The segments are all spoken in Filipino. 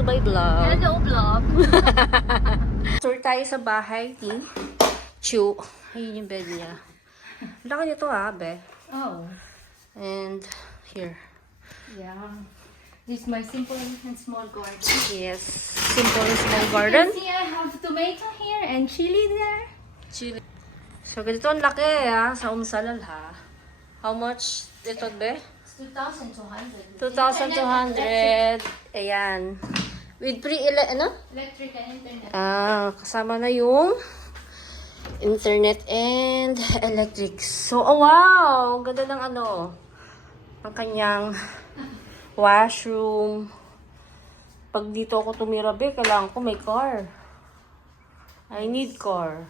to my vlog. Hello, vlog. Tour tayo sa bahay ni Chu. Ayun yung bed niya. Laki nito be. Oh. And here. Yeah. This is my simple and small garden. Yes. Simple and small You garden. can see I have tomato here and chili there. Chili. So, ganito ang laki sa Umsalal ha. How much ito be? It's 2,200. 2,200. Ayan. With Electric and internet. Kasama na yung internet and electric. So, oh wow! Ang ganda ng ang kanyang washroom. Pag dito ako tumira, kailangan ko may car. I need car.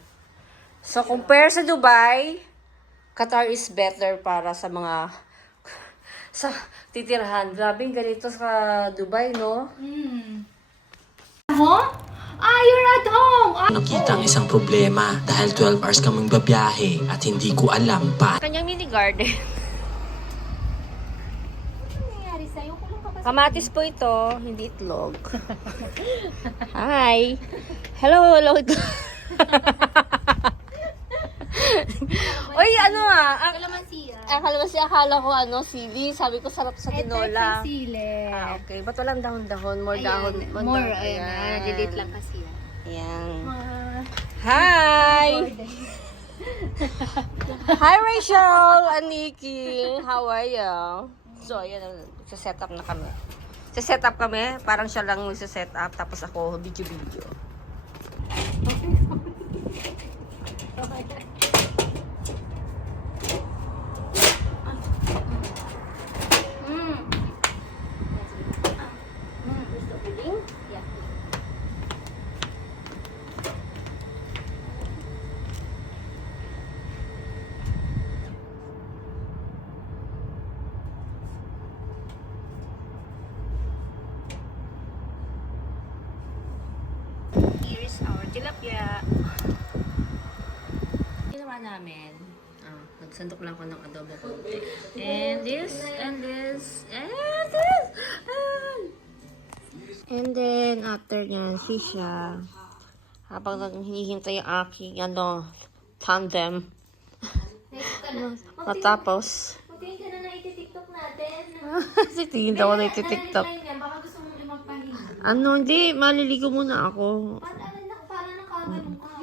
So, compare sa Dubai, Qatar is better para sa mga sa titirahan. Grabe, ganito sa Dubai, no? Home? You're at home! Nakita ang isang problema dahil 12 hours kaming babiyahe at hindi ko alam pa. Kanyang mini garden. Ano nangyari sa'yo? Kulang ka ba? Kamatis po ito, hindi itlog. Hi! Hello, itlog. Oy, Kalamansi akala ko sili. Sabi ko sarap sa tinola. sile. Okay. Ba't walang dahon-dahon? More dahon. More, dahon. ayan. Delete lang kasi yan. Ayan. Hi! Hi, Rachel and Nikki. How are you? So, ayan. Set up na kami. Set up kami. Parang siya lang set up. Tapos ako, video-video. Here's our tilapia. Ginawa namin. Nagsandok lang ko ng adobo konti. And this, and this, and this. And then, after nyan, sisya. Habang hinihintay yung aking, tandem. Matapos. Putin ka na iti-tiktok natin. Tingin daw na iti-tiktok. Baka gusto mong magpahinga. Hindi. Maliligo muna ako. Para nakaganon ka.